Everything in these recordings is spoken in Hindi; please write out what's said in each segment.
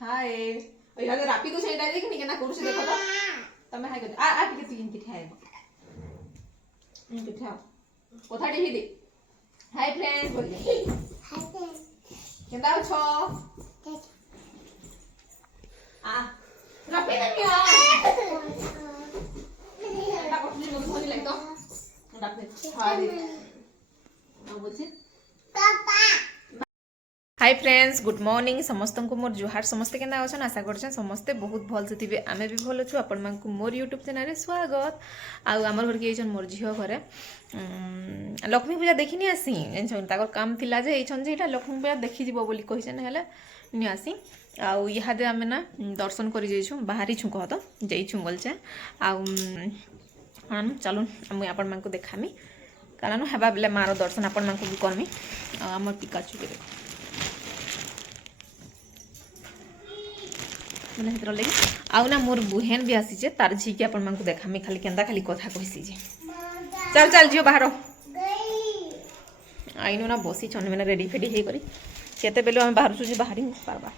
हाय इहादे रापी तो सेटा देखि निके ना करूसी देखो तो तमे हाय कर आ टिके तू इनके ठाए इनके ठाओ कोथा टिहि दे हाय फ्रेंड्स बोल दे हाय फ्रेंड्स केंदा छो आ रापी ना मिया एटा कोथली मो धोनी लाग तो रापी हाय दे आ बोलछे पापा हाय फ्रेंड्स गुड मॉर्निंग समस्त को मोर जुहार समस्ते केना अछन आशा करछन समस्ते बहुत भल से थिबे आमे भी भल छु अपन मान को मोर यूट्यूब चैनल रे स्वागत आ हमर घर के छन मोर झियो घरे लक्ष्मी पूजा देखिनी आसी एछन ताकर काम थिला जे एछन जे एटा लक्ष्मी पूजा देखि जीवो बोली कहिछन हेले नि आसी आ इहादे आमे ना दर्शन करि जइछु बाहरी छु कह तो जइछु बोलछे आ हम चलू हम अपन मान को देखामी कारण हेबा बेले मारो दर्शन अपन मान को भी करमी आ हमर पिकाचू के देखो मैंने हेतर लगी आउ ना मोर बुहेन भी आसी जे तार झी के अपन मान को देखामी खाली केंदा खाली कथा कहिसी जे चल चल जियो बाहर आइनो ना बसी छन मैंने रेडी फेडी हे करी केते बेलो हम बाहर छु जे बाहरी पारबा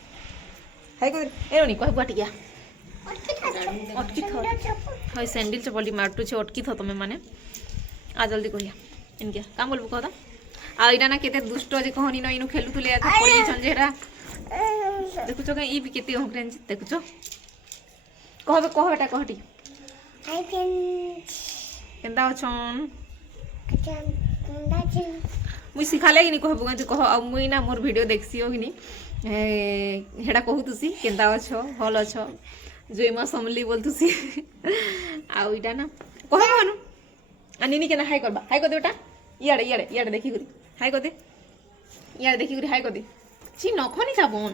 हाय को ए रोनी कह बुआ टिया अटकी थो हाय सैंडल चपली मारटू छे अटकी थो तमे माने आ जल्दी कहिया इनके काम बोलबो कहता आ इना ना केते दुष्ट जे कहनी न इनु खेलु तुले आ पड़ी छन जेरा देखु तो ई भी केते होंग्रेन देखु तो कहबे कह बेटा कहटी हाय फ्रेंड्स केंदा छन मुई सिखाले कि कहबो गंती कह आ मुई ना मोर वीडियो देखसियो कि नी हेडा कहू तुसी केंदा अछो हल अछो जोई मा समली बोल तुसी आ इटा ना कहबो हनु अनिनी केना हाय करबा हाय कर दे बेटा इयाडे इयाडे इयाडे देखि गुरी हाय कर दे इयाडे देखि गुरी हाय कर दे ची नखनी जाबन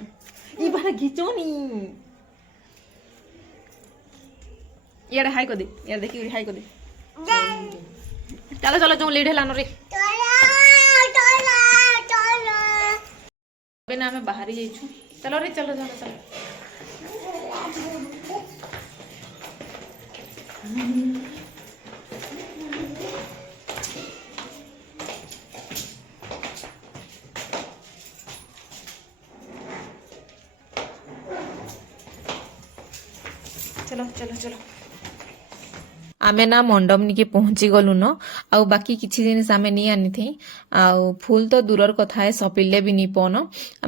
ई बारा घिचोनी इयाडे हाय कर दे इयाडे देखि गुरी हाय कर दे चलो चलो जो लेट हेलानो रे चलो ना मैं बाहर ही जाइछु चलो रे चलो चलो चलो चलो चलो चलो आमे ना मंडप निके पहुंची गलु न आ बाकी किछि जिनिस आमे नि आनी थी आ फूल तो दूरर कथा है सपिले भी निपन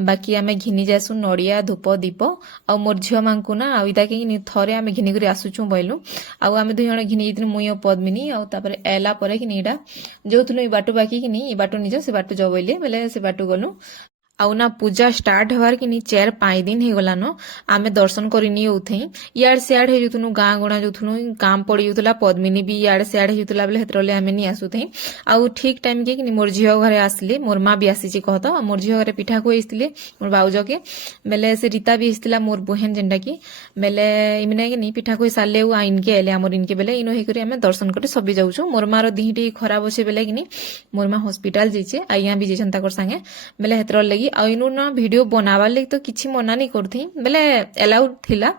बाकी आमे घिनी जासु नड़िया धूप दीप आ मोर झियो मांकु ना आ इदा के थरे आमे घिनी करी आसुछु बैलु आ आमे दुई जण घिनी जितन मुय पद्मिनी आ तापर एला परे कि नीडा जोथुनु ई बाटो बाकी कि नी ई बाटो निज से बाटो जबैले बेले से बाटो गलु आउ ना पूजा स्टार्ट हवार कि नी 4-5 दिन हे गला न आमे दर्शन करिनी उथै यार सियाड हे जुतनु गां गुणा जुतनु काम पड़ी जुतला पद्मिनी भी यार सियाड हे जुतला बेले हेतरले आमे नी आसुथै आउ ठीक टाइम के कि मोर झियो घरे आसले मोर मां भी आसी छि कहत मोर झियो घरे पिठा को आइसले मोर बाउजो के बेले से रीता भी आइसला मोर बहन जेंडा की बेले इमने के नी पिठा को साले उ आइन के एले हमर इनके बेले इनो हे करी आमे दर्शन करे सबी जाउछु मोर मार दिहिटी खराब होसे बेले कि नी मोर मां हॉस्पिटल जइछे आइया भी जेछन ताकर संगे बेले हेतर लगी आ इनु ना वीडियो बनावार लगी तो किछि मना नहीं करथी बेले अलाउड थिला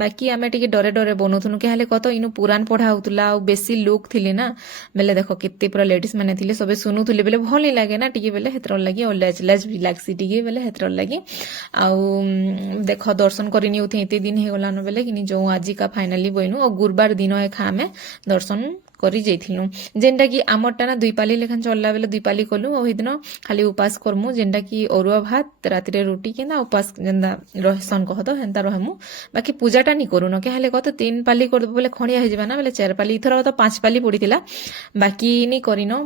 बाकी आमे टिके डरे डरे बनोथुनु के हाले कत इनु पुराण पढ़ा होतुला आ बेसी लोक थिले ना बेले देखो केते पूरा लेडीज माने थिले सबे सुनुथुले बेले भल नहीं लागे ना टिके बेले हेतर लगी और लाज लाज भी लागसी टिके बेले हेतर लगी आ देखो दर्शन करिनी उथे एते दिन हे गलानो बेले कि जो आज का फाइनली बइनु और गुरुवार दिन ए खामे दर्शन करी जइथिलु जेंडा की आमरटा ना दुई पाली लेखन चलला बेले दुई पाली कलु ओ हिदिन खाली उपास करमु जेंडा की अरुआ भात राति रे रोटी केना उपास जेंदा रहसन कहतो हेंता रहमु बाकी पूजाटा नी करू न के हाले कहतो 3 पाली कर बोले खणिया हे जबा ना बेले 4 पाली इथर तो 5 पाली पड़ीतिला बाकी नी करिनो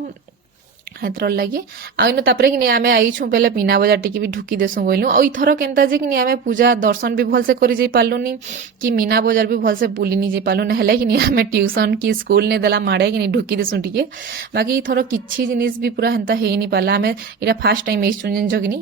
हेतर लगी आइनो तापरे कि आमे आइछु पहले मीना बाजार टिके भी ढुकी देसु बोइलु आ इथर केनता जे कि आमे पूजा दर्शन भी भल से करि जई पालुनी कि मीना बाजार भी भल से बुली नि जई पालु न हेले कि आमे ट्यूशन की स्कूल ने देला माडे कि ढुकी देसु टिके बाकी इथर किछि जिनिस भी पूरा हेंता हेइ नि पाला आमे इरा फर्स्ट टाइम एसु जिन जगनी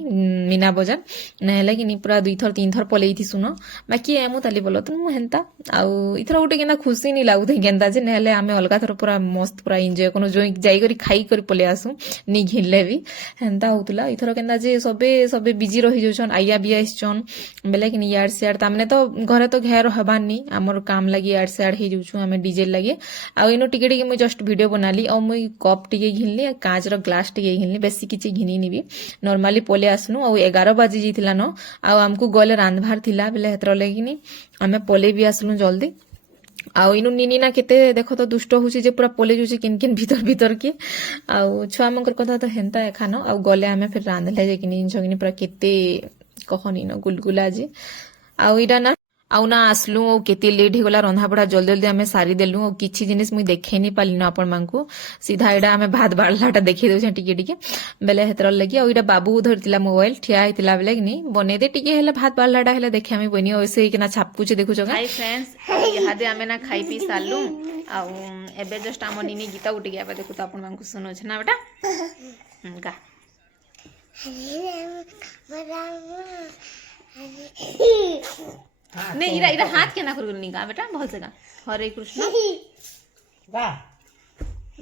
मीना बाजार न हेले कि पूरा 2 थर 3 थर पलेई थी सुनो बाकी एमु ताली बोलो त मु हेंता आ इथर उटे केना खुशी नि लागु थे केनता जे न हेले आमे अलगा थर पूरा मस्त पूरा एन्जॉय कोनो जो जाई करी खाई करी पले आसु ନି घिनले भी हेन्ता होतुला इथर केन्ता जे सबे सबे बिजी रही जाउछन आइया भी आइछन बेले कि यार सियार तामने तो घरे तो घेर हबार नी हमर काम लगी यार सियार ही जाउछु हमें डीजे लगे आ इनो टिके टिके मुई जस्ट वीडियो बनाली आ मुई कप टिके घिनली आ कांच रो ग्लास टिके घिनली बेसी किछि घिनी निबी नॉर्मली पोले आसनु आ 11 बाजी जिथिला न आ हमकु गले रांधभार थिला बेले हेतर लगिनी आमे पोले भी आसनु जल्दी आउ इनु निनी ना केते देखो तो दुष्ट होची जे पूरा पोले जुची किन किन भीतर भीतर के आउ छुआ मंकर कथा तो हेन्ता एखानो आउ गले आमे फिर रांधले जे किनी जिनिस पूरा केते कहनी न गुलगुला जे आउ इडा ना आउ ना आसलु ओ केते लेट हे गला रंधा बड़ा जल्दी जल्दी आमे सारी देलु ओ किछि जिनिस मुई देखे नि पाली न अपन मांकु सीधा एडा आमे भात बाळलाटा देखि देउ टिके टिके बेले हेतर लगी आ इडा बाबू धरतिला मोबाइल ठिया हितिला बेले कि नी बने दे टिके हेले भात बाळलाटा हेले देखे आमे बनी ओसे कि ना छापकु छे देखु जगा हाय फ्रेंड्स इहादे आमे ना खाई पी सालु आउ एबे जस्ट आम निनी गीता उठी गया देखु तो अपन मांकु सुनो छ ना बेटा गा नहीं इरा इरा हाथ के ना कर नी गा बेटा बहुत से गा हरे कृष्ण गा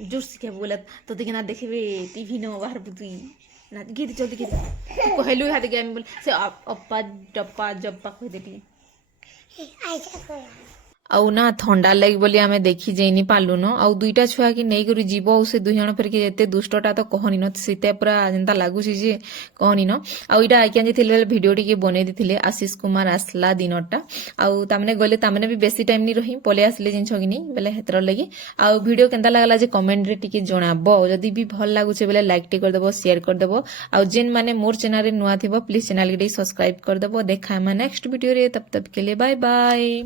जोर से के बोलत तो देखना देखबे टीवी न बाहर बुतुई ना गीत जल्दी गीत तो कहलु हाथ के बोल से अप्पा डप्पा जप्पा कह देती आउ ना थंडा लगी बोली आमे देखी जेनी पालु न आउ दुईटा छुआ की नहीं करी जीव आउ से दुई जण फेर के एते दुष्टटा तो कहनी न सीते पूरा जेंता लागुची जे कहनी न आउ इडा आइकिया जे थिले वीडियो टिके बने दिथिले आशीष कुमार आसला दिनटा आउ तामने गले तामने भी बेसी टाइम नी रही पले आसले जिंछ किनी बेले हेतर लगी आउ वीडियो केंता लागला जे कमेंट रे टिके जणाबो जदी भी भल लागुचे बेले लाइक टे कर देबो शेयर कर देबो आउ जेन माने मोर चैनल रे नुआ थिबो प्लीज चैनल के सब्सक्राइब कर देबो देखा मा नेक्स्ट वीडियो रे तब तक के लिए बाय बाय।